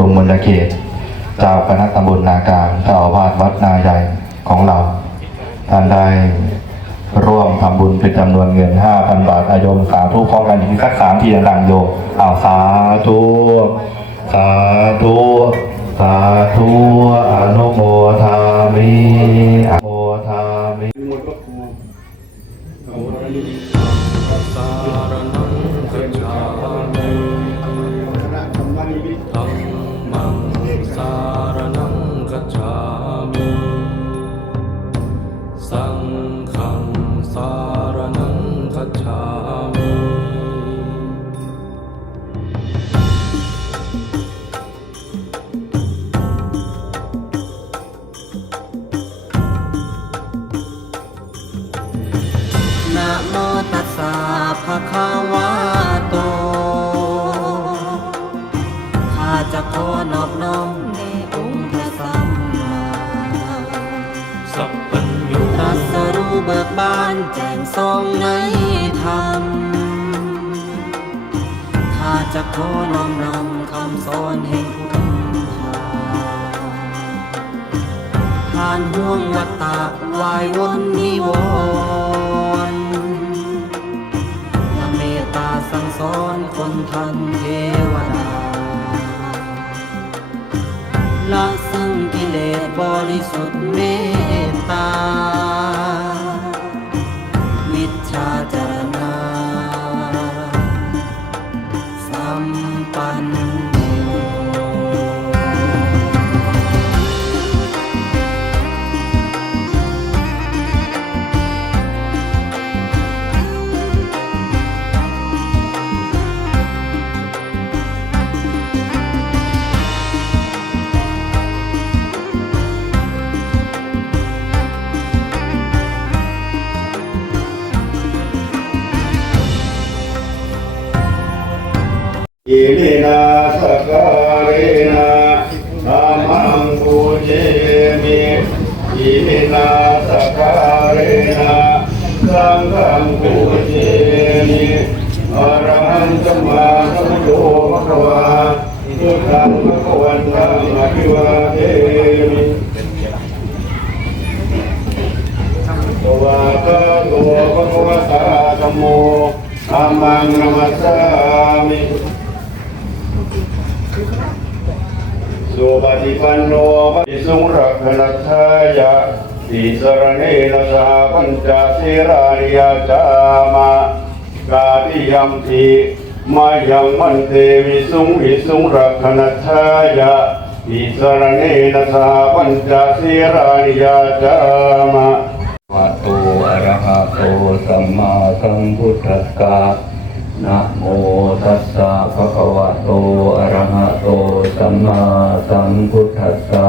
ลงมลเขตเจ้าคณะตำบลนาการเจ้าอาวาสวัดนาใหญ่ของเรา ท่านได้ร่วมทำบุญเป็นจำนวนเงิน 5,000 บาทอาโยมสาธุพร้อมกันอีกสักสามทีดังโยมเอาสาธุสาธุสาธุอนุโมทามิ แจ้งในธรรมข้าจะขอน้อมนำคำสอนแห่งพุทธาผ่านห่วงวัฏฏะวายวนนิวรณ์พระเมตตาสั่งสอนคนทันเทวดาละซึ่งกิเลสบริสุทธิ วิ หันตมาสัมพุทโธภะคะวาพุทธังภะคะวันตังอะภิวาเทมิตวาคาโตภะคะวะตาธัมโมธัมมังนัสสามิสุปฏิปันโนปิสุงรักขณทายะติสรเนนะสหปัญจศีรานิยจามากาติยัมติ มายังมันเตวิสุงวิสุงรักขณทายะติสรเนนะสหปัญจศีรานิยาจามะวะโตอะระหะโตสัมมาสัมพุทธัสสะนะโมตัสสะภะคะวะโตอะระหะโตสัมมาสัมพุทธัสสะ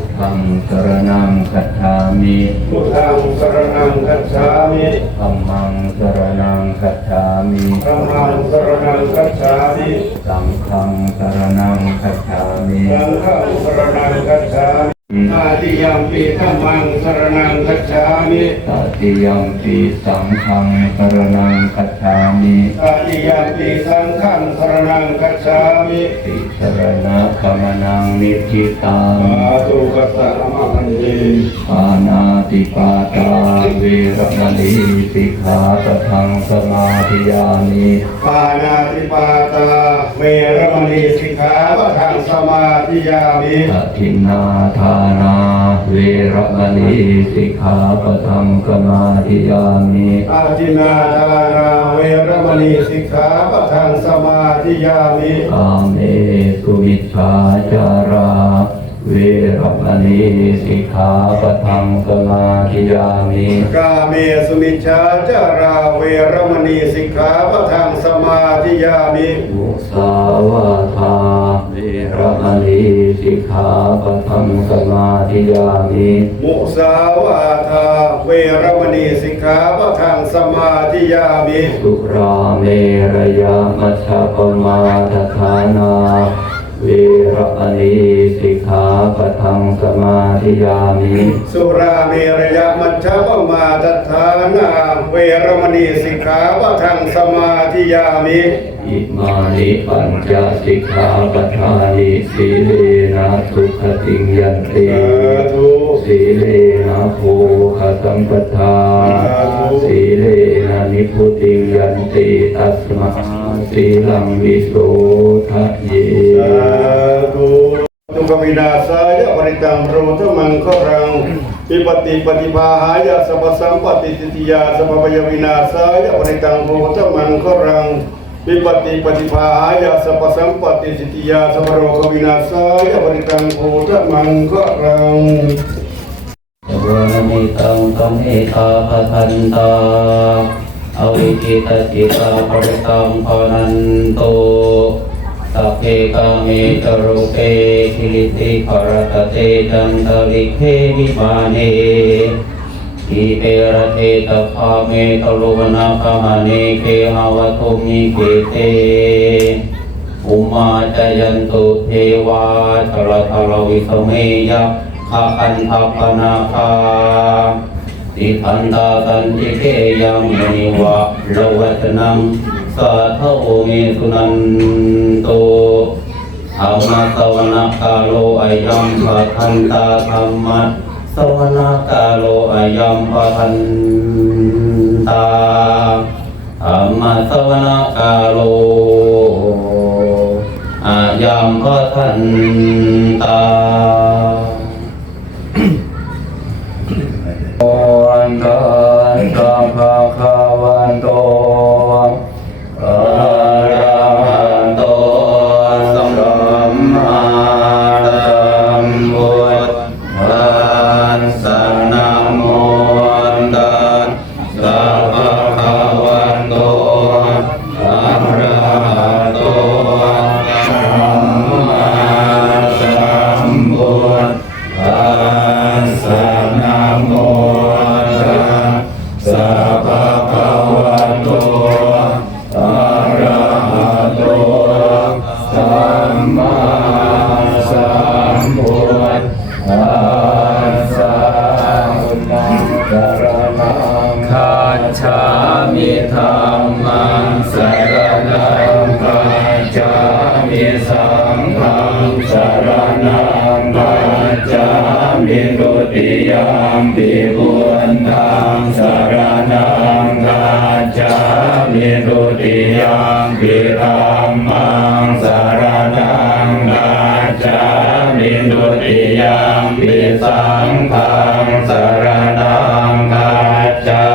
ธังสรณังคัจฉามิพุทธังสรณังคัจฉามิธัมมังสรณังคัจฉามิธัมมังสรณังคัจฉามิสังฆังสรณังคัจฉามิสังฆังสรณังคัจฉามิ อาติยัมปิธัมมังสรณังคัจฉามิตติยมปีสังฆังสรณังคัจฉามิอาติยัมปิสังฆังสรณังคัจฉามิติสรณะกมนังนิพพิตังสาธุกัสสะมะมันเตปานาติปาตาเวรมณีสิกขาปะทังสมาธิยามิปานาติปาตาเวรมณีสิกขาปะทังสมาธิยามิอทินนาทานาเวรมณีสิกขาปะทังสมาธิยามิอาทินนาทานาเวรมณีสิกขาปะทังสมาธิยามิอาเมสุวิชชาจารา เวรมณีสิกขาปะทังสมาธิยามิกาเมสุมิชฌาจาราเวรมณีสิกขาปะทังสมาธิยามิมุสาวาทาเวรมณีสิกขาปะทังสมาธิยามิมุสาวาทาเวรมณีสิกขาปะทังสมาธิยามิสุราเมรยามัชฌะปมาทฐานา เวรมณีสิกขาปะทังสมาธิยามิสุราเมรยมัชฌปมาทัฏฐานาเวรมณีสิกขาปะทังสมาธิยามิอิมานิปัญจสิกขาปทานิสีเลนะทุกขติงยันติสาธุสีเลนะโภคสัมปทาสาธุสีเลนะนิพุติงยันติตัสมา สีลังวิโสทะเยสาธุตุกวินาสายะปริตังโรธมังครังปิปติปฏิภาหายะสัพสัมปติติติยาสัพพยวินาสายะปริตังโรธมังครังปิปติปฏิภาหายะสัพสัมปติติติยาสัพพโรควินาสายะปริตังโรธมังครังวานิตังกัมเอตาภันตา อวิจิตติตาปริตังพนันโตสัพเพกามจโรเปคิลิติภรตเตจันตลิเคหิมาเนอิเปรเทตภาเมตโลวนาคามเนเคหาวตุมิเกเตอุมาจยันตุเทวาชรทรวิสเมยะขะอันทปนาคา ติทันตาสันติเกยังมณิวะโลวัตนังสัทโธเมสุนันโตธรรมะสวนาคาโลอายัมปะทันตาธรรมะสวนาคาโลอายัมปะทันตาธรรมะสวนาคาโลอายัมพทันตา ยังปิสังฆังสารนังกัจา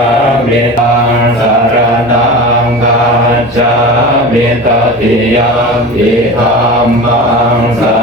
มิตังสารนังกัจามิตติยังปิธรรมังสร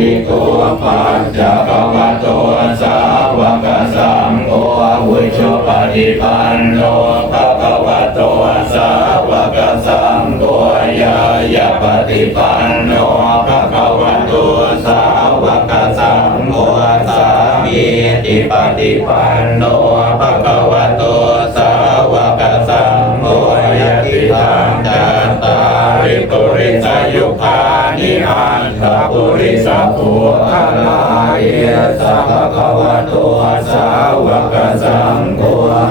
นัยโกปัจจกวะโตสาวกสังโฆวุชปฏิปันโนภะคะวะโตสาวกสังโฆยายาปฏิปันโนภะคะวะโตสาวกสังโฆสามีติปฏิปันโน สปุคลาเยสัพพะวะโตสาวกสังโฆ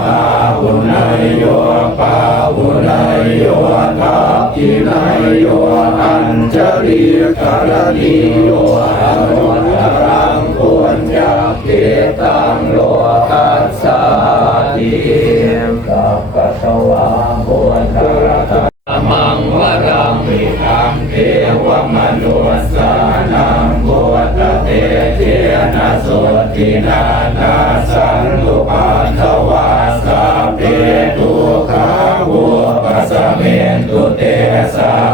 อาหุนายโยปาหุนายโยทัพทินายโยอัญชลีกรณีโยอนุตตรังควรยาเกตังโล สตินานาสันตุปันทวาสัพเพตุขาวุปัสเมนตุเตสา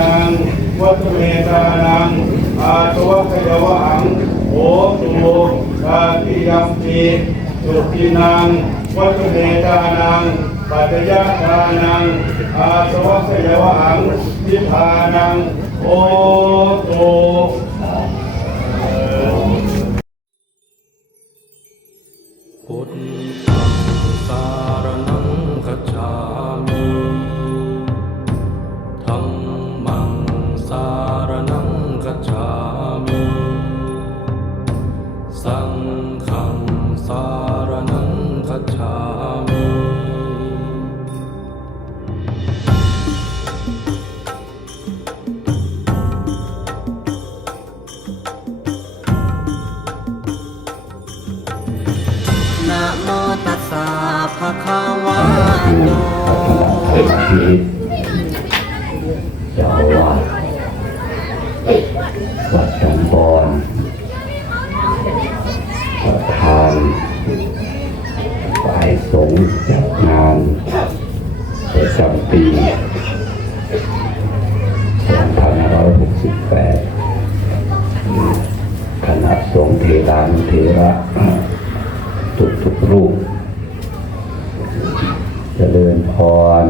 นังวัตเมตานังอาสวัคยวหังโหตุชาติยัมปีสุตินังวัตเมตานังปัจจยทานังอาสวัสยวหังนิพพานังโอตุ นะโมตัสสะภะคะวะโตเจ้าวาดวัดจันบอนประธานฝ่ายสงฆ์จัดงานประจำปี2568 คณะสงฆ์เทรานเทระทุกทุกๆรูป เจริญ พร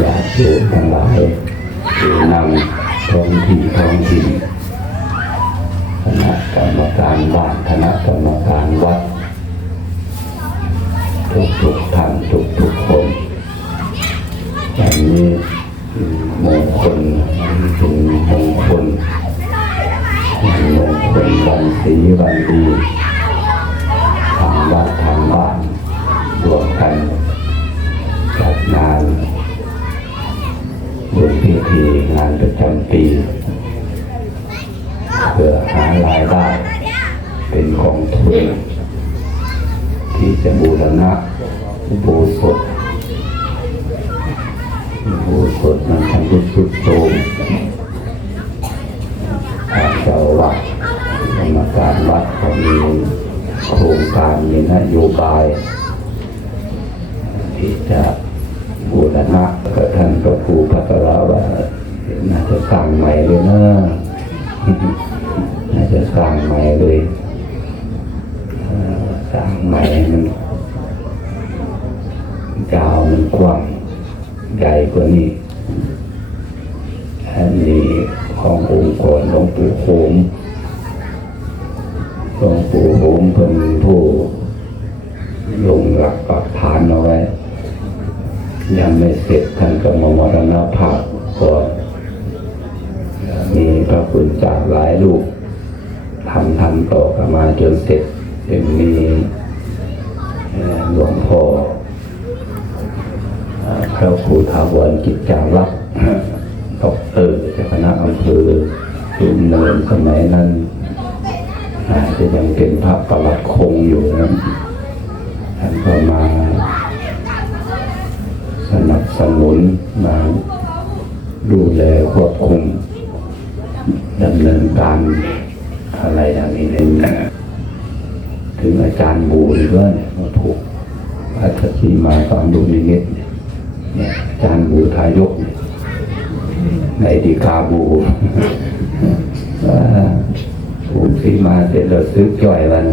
ญาติโยมทั้งหลายที่นำท้องที่ท้องถิ่นคณะกรรมการบ้านคณะกรรมการวัด ทุกทุกท่านทุกทุกคนวันนี้มงคลเป็นมงคลมงคลวันสีวันดี ปีเพื่อหารายได้เป็นของทุนที่จะบูรณะอุโบสถอุโบสถนั้นทำรุดสุดโทรมทางเจ้าวัดกรรมการวัดเขามีโครงการมีนโยบาย ที่จะบูรณะกับท่านพระครูพัตราว่า น่าจะสร้างใหม่เลยนะน่าจะสร้างใหม่เลยเอ่อสร้างใหม่มันยาวมันกว้างใหญ่กว่านี้อันนี้ขององค์กรหลวงปู่โหมหลวงปู่โหมเป็นผู้ลงหลักปักฐานเอาไว้ยังไม่เสร็จท่านก็มามรณภาพก่อน มีพระคุณจากหลายลูกทำทำต่อกันมาจนเสร็จยังมีหลวงพ่อพระครูถาวรกิจจารักษ์ดอกเตอร์เจ้าคณะอำเภอตุนเนินสมัยนั้นอาจจะยังเป็นพระประวัติคงอยู่นะท่านก็มาสนับสนุนมาดูแลควบคุม ดำเนินการอะไรอย่างนี้เลยถึงอาจารย์บูนี่ก็เนี่ยมาถูกอาจารย์มาสอนดูนิมิตเนี่ยเนี่ยอาจารย์บูทายกในดีกาบูว่าผูกที่มาเสร็จแล้วซื้อจ่อยวัน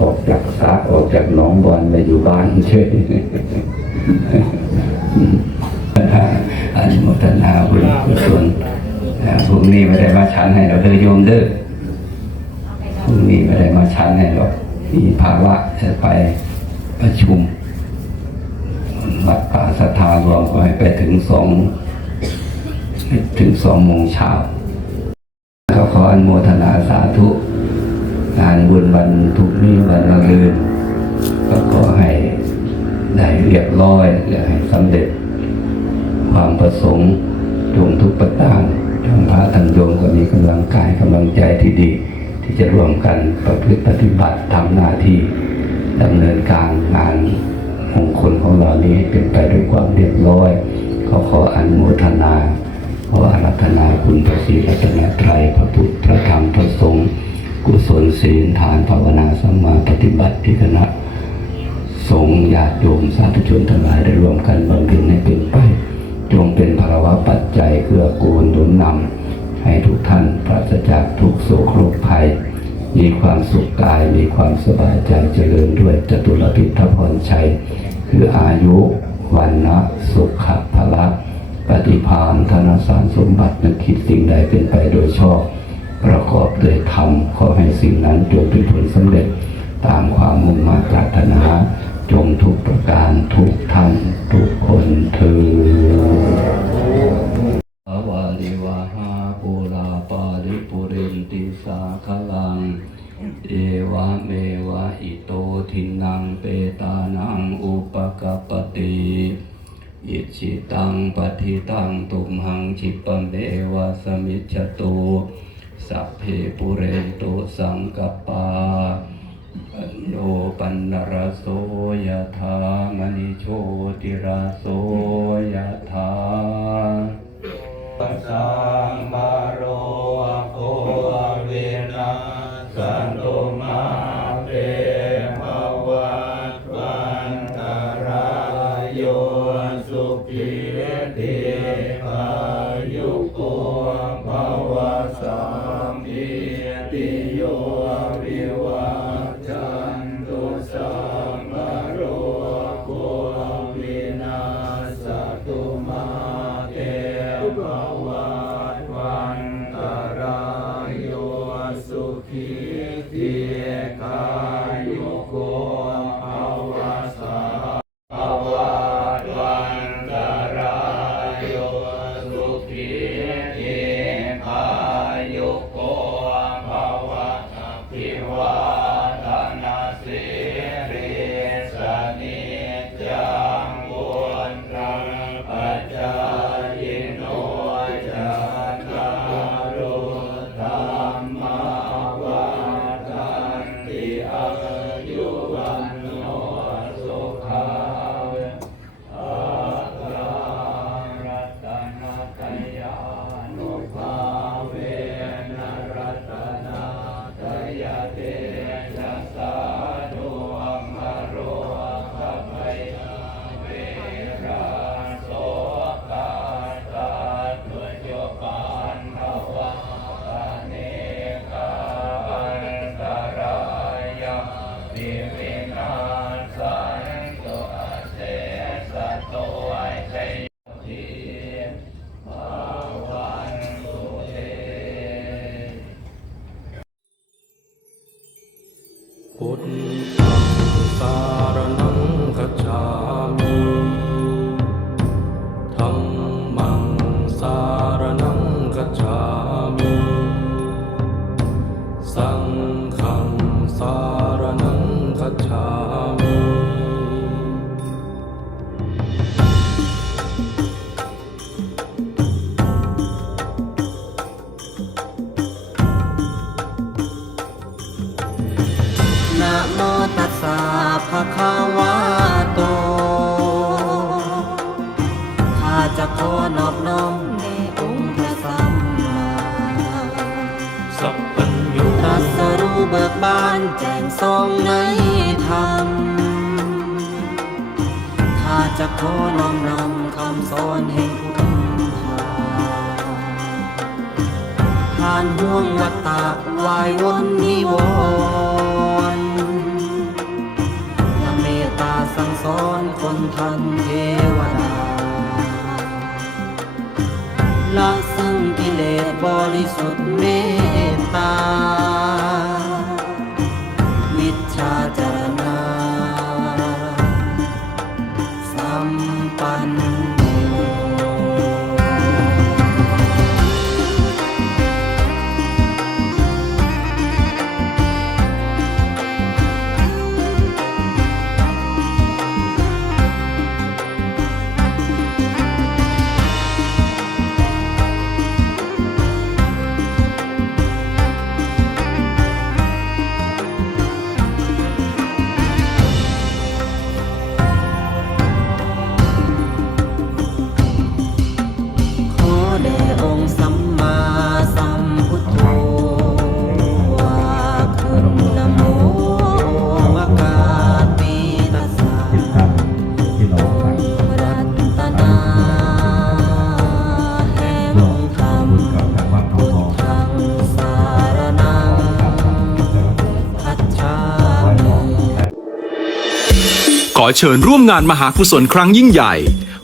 ออกจากสระออกจากหนองบอลมาอยู่บ้านเฉยอันโมทนาบุญกุศล พรุ่งนี้ไม่ได้มาฉันให้เราเด้อโยมเด้อพรุ่งนี้ไม่ได้มาฉันให้เรามีภาวะจะไปประชุมวัดป่าสถารวมก็ให้ไปถึงสองให้ถึงสองโมงเช้าก็ขออนุโมทนาสาธุงานบุญวันทุกนี้วันละลืนก็ขอให้ได้เรียบร้อยและให้สำเร็จความประสงค์จงทุกประการ ทั้งพระทั้งโยมก็มีกำลังกายกำลังใจที่ดี ที่จะร่วมกันประพฤติปฏิบัติทำหน้าที่ดำเนินการงานมงคลของเรานี้ให้เป็นไปด้วยความเรียบร้อยขอขออนุโมทนาขออารัธนาคุณพระศรีรัตนตรัยพระพุทธพระธรรมพระสงฆ์กุศลศีลทานภาวนาสัมมาปฏิบัติที่คณะสงฆ์ญาติโยมสาธุชนทั้งหลายได้รวมกันบำเพ็ญให้เป็นไป จงเป็นภาวะปัจจัยเกื้อกูลหนุนนำให้ทุกท่านปราศจากทุกโศกโรคภัย มีความสุขกายมีความสบายใจเจริญด้วยจตุรพิทพรชัย คืออายุวันนะสุขภละปฏิภาณธนสารสมบัตินึกคิดสิ่งใดเป็นไปโดยชอบ ประกอบด้วยธรรมขอให้สิ่งนั้นจงเป็นผลสำเร็จตามความมุ่งมา่ปรารถนา จงทุกประการทุกท่านทุกคนเธออวาลิวาหาปุราปาริปุเรนติสาคลัง เอวะเมวะอิโตทินังเปตานังอุปกปปติอิชิตังปฏิตังตุมหังชิปเมวะสมิจจตุสัพเพปุเรนตุสังกปา โยปันนรโสยธามณิโชติราโสยธาปัสสังบาโรโคเวนะสัน ละซึ่งกิเลสบริสุทธิ์เมตตา อเชิญร่วมงานมหากุศลครั้งยิ่งใหญ่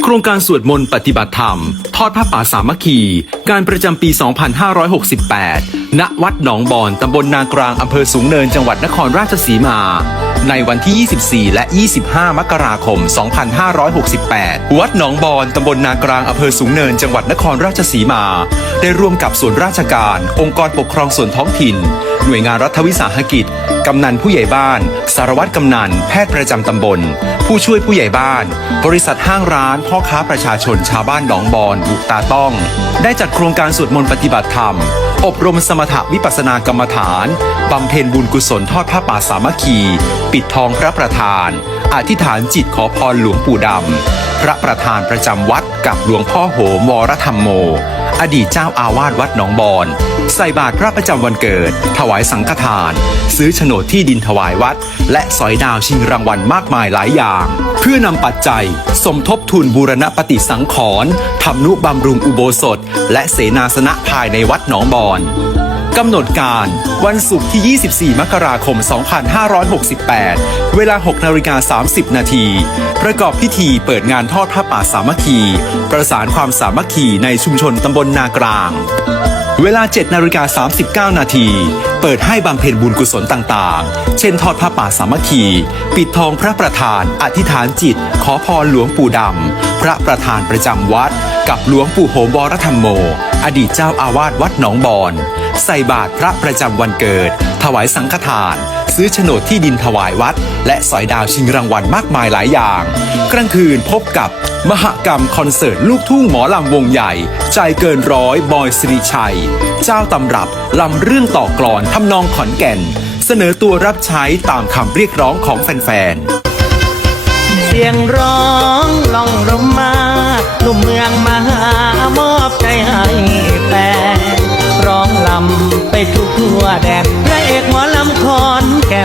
โครงการสวดมนต์ปฏิบัติธรรม ทอดผ้าป่าสามัคคี การประจำปี 2568 ณ วัดหนองบอน ตำบลนากลาง อำเภอสูงเนิน จังหวัดนครราชสีมา ในวันที่ 24 และ 25 มกราคม 2568 วัดหนองบอนตำบลนากลางอำเภอสูงเนิน จังหวัดนครราชสีมา ได้ร่วมกับส่วนราชการ องค์กรปกครองส่วนท้องถิ่น หน่วยงานรัฐวิสาหกิจ กำนันผู้ใหญ่บ้าน สารวัตรกำนัน แพทย์ประจำตำบล ผู้ช่วยผู้ใหญ่บ้าน บริษัทห้างร้าน พ่อค้าประชาชนชาวบ้านหนองบอนบุกตาต้อง ได้จัดโครงการสวดมนต์ปฏิบัติธรรม อบรมสมถะวิปัสสนากรรมฐานบำเพ็ญบุญกุศลทอดผ้าป่าสามัคคี ปิดทองพระประธาน อธิษฐานจิตขอพรหลวงปู่ดำ พระประธานประจำวัดกับหลวงพ่อโหมวรธรรมโม อดีตเจ้าอาวาสวัดหนองบอน ใส่บาตรพระประจำวันเกิด ถวายสังฆทาน ซื้อโฉนดที่ดินถวายวัด และสอยดาวชิงรางวัลมากมายหลายอย่าง เพื่อนำปัจจัย สมทบทุนบูรณปฏิสังขรณ์ทำนุบำรุงอุโบสถ และเสนาสนะภายในวัดหนองบอน กำหนดการวันศุกร์ที่ 24 มกราคม 2568 เวลา 6นาฬิกา30 นาที ประกอบพิธีเปิดงานทอดผ้าป่าสามัคคี ประสานความสามัคคีในชุมชนตำบลนากลาง เวลา 7นาฬิกา39 นาที เปิดให้บำเพ็ญบุญกุศลต่างๆ เช่นทอดผ้าป่าสามัคคี ปิดทองพระประธาน อธิษฐานจิต ขอพรหลวงปู่ดำ พระประธานประจำวัด กับหลวงปู่โหมวรธรรมโม อดีตเจ้าอาวาสวัดหนองบอน ใส่บาตรพระประจำวันเกิด ถวายสังฆทาน ซื้อโฉนดที่ดินถวายวัด และสอยดาวชิงรางวัลมากมายหลายอย่าง กลางคืนพบกับมหกรรมคอนเสิร์ตลูกทุ่งหมอลำวงใหญ่ ใจเกินร้อยบอยสิริชัย เจ้าตำรับลำเรื่องต่อกลอนทำนองขอนแก่น เสนอตัวรับใช้ตามคำเรียกร้องของแฟนๆ เสียงร้องล่องลมมาหนุ่มเมืองมาหามอบใจให้แฟนร้องลำไปทุกทั่วแดน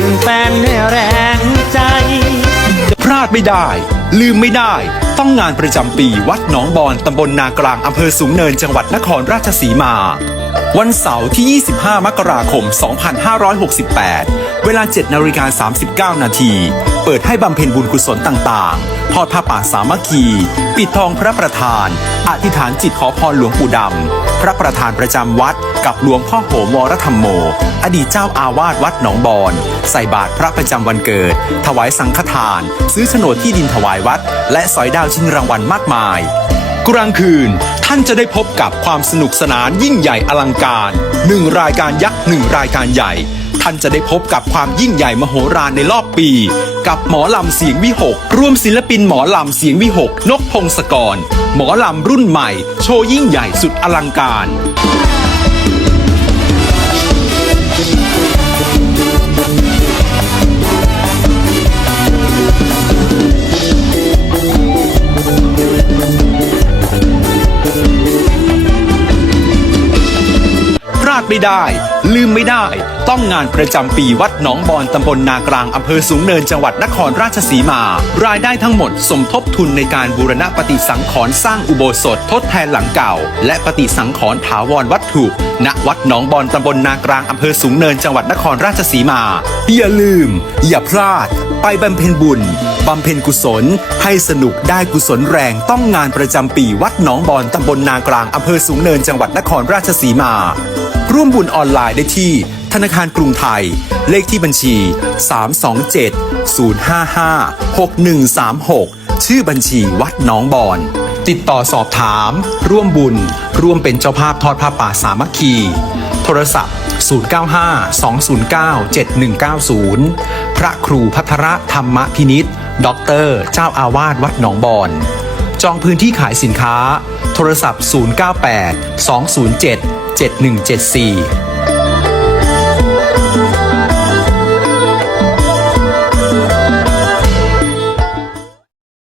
นแก่นแฟนให้แรงใจ พลาดไม่ได้ ลืมไม่ได้ ต้องงานประจำปีวัดหนองบอนตำบลนากลางอำเภอสูงเนินจังหวัดนครราชสีมา วันเสาร์ที่ 25 มกราคม 2568 เวลา 7นาฬิกา39 นาที เปิดให้บำเพ็ญบุญกุศลต่างๆ ทอดผ้าป่าสามัคคี ปิดทองพระประธาน อธิษฐานจิตขอพรหลวงปู่ดำพระประธานประจำวัด กับหลวงพ่อโหมวรธรรมโม อดีตเจ้าอาวาสวัดหนองบอน ใส่บาตรพระประจำวันเกิด ถวายสังฆทาน ซื้อโฉนดที่ดินถวายวัด และสอยดาวชิงรางวัลมากมายกลางคืนท่านจะได้พบกับความสนุกสนานยิ่งใหญ่อลังการหนึ่งรายการยักษ์หนึ่งรายการใหญ่ ท่านจะได้พบกับความยิ่งใหญ่มโหฬารในรอบปี กับหมอลำเสียงวิหกร่วมศิลปินหมอลำเสียงวิหก นกพงศกร หมอลำรุ่นใหม่ โชว์ยิ่งใหญ่สุดอลังการ ไม่ได้ ลืมไม่ได้ ต้องงานประจำปีวัดหนองบอนตำบลนากลางอำเภอสูงเนินจังหวัดนครราชสีมา รายได้ทั้งหมดสมทบทุนในการบูรณะปฏิสังขรณ์สร้างอุโบสถทดแทนหลังเก่า และปฏิสังขรณ์ถาวรวัตถุ ณวัดหนองบอนตำบลนากลางอำเภอสูงเนินจังหวัดนครราชสีมา อย่าลืม อย่าพลาด ไปบำเพ็ญบุญบำเพ็ญกุศล ให้สนุกได้กุศลแรงต้องงานประจำปีวัดหนองบอนตำบลนากลางอำเภอสูงเนินจังหวัดนครราชสีมา ร่วมบุญออนไลน์ได้ที่ ธนาคารกรุงไทย เลขที่บัญชี 327 055 6136 ชื่อบัญชีวัดหนองบอน ติดต่อสอบถาม ร่วมบุญ ร่วมเป็นเจ้าภาพทอดผ้าป่าสามัคคี โทรศัพท์ 095 209 7190 พระครูพัทรธรรมพินิษด็อกเตอร์เจ้าอาวาสวัดหนองบอน จองพื้นที่ขายสินค้า โทรศัพท์ 098 207 7174